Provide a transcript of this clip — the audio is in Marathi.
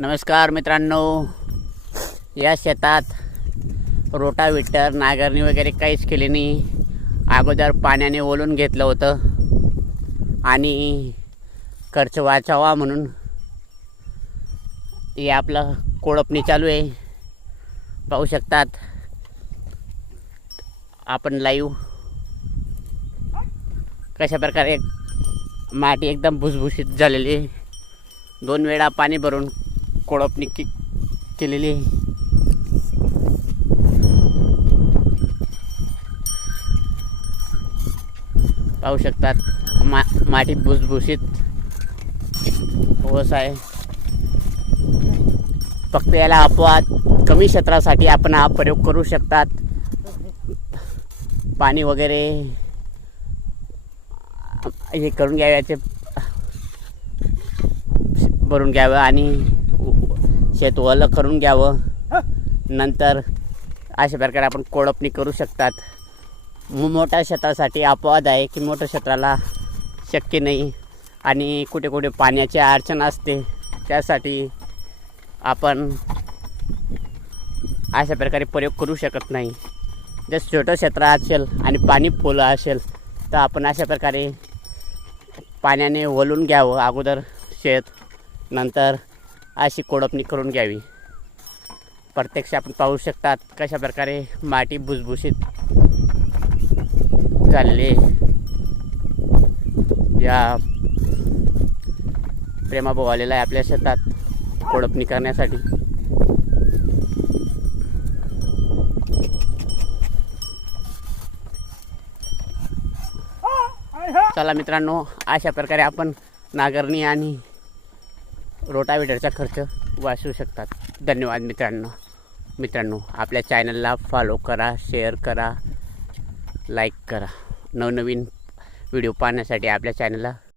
नमस्कार मित्रांनो, या शेतात रोटावेटर नांगरणी वगैरे काहीच केले नाही. अगोदर पाण्याने ओलून घेतलं होतं आणि खर्च वाचावा म्हणून हे आपलं कोळपणी चालू आहे. पाहू शकतात आपण लाईव्ह कशा प्रकारे माती एकदम भुसभुशीत झालेली आहे. 2 वेळा पाणी भरून कोळपणी केलेली आहे. पाहू शकतात माती भुसभुशीत ओस आहे. फक्त याला अपवाद कमी क्षेत्रासाठी आपण हा प्रयोग करू शकतात. पाणी वगैरे हे करून घ्यायचे, भरून घ्यावं आणि शेत ओलं करून घ्यावं. नंतर अशा प्रकारे आपण कोळपणी करू शकतात. मोठ्या क्षेत्रासाठी अपवाद आहे की मोठ्या क्षेत्राला शक्य नाही आणि कुठे कुठे पाण्याची अडचण असते. त्यासाठी आपण अशा प्रकारे प्रयोग करू शकत नाही. जर छोटं क्षेत्र असेल आणि पाणी फुलं असेल तर आपण अशा प्रकारे पाण्याने ओलून घ्यावं अगोदर शेत, नंतर अशी कोळपणी करून घ्यावी. प्रत्यक्ष आपण पाहू शकतात कशा प्रकारे माती भुसभुशीत झालेली. या प्रेमाभाऊ आलेला आहे आपल्या शेतात कोळपणी करण्यासाठी. चला मित्रांनो, अशा प्रकारे आपण नांगरणी आणि रोटावेटरचा खर्च वाचवू शकतात. धन्यवाद मित्रांनो, आपल्या चॅनलला फॉलो करा, शेअर करा, लाईक करा. नवनवीन व्हिडिओ पाहण्यासाठी आपल्या चॅनलला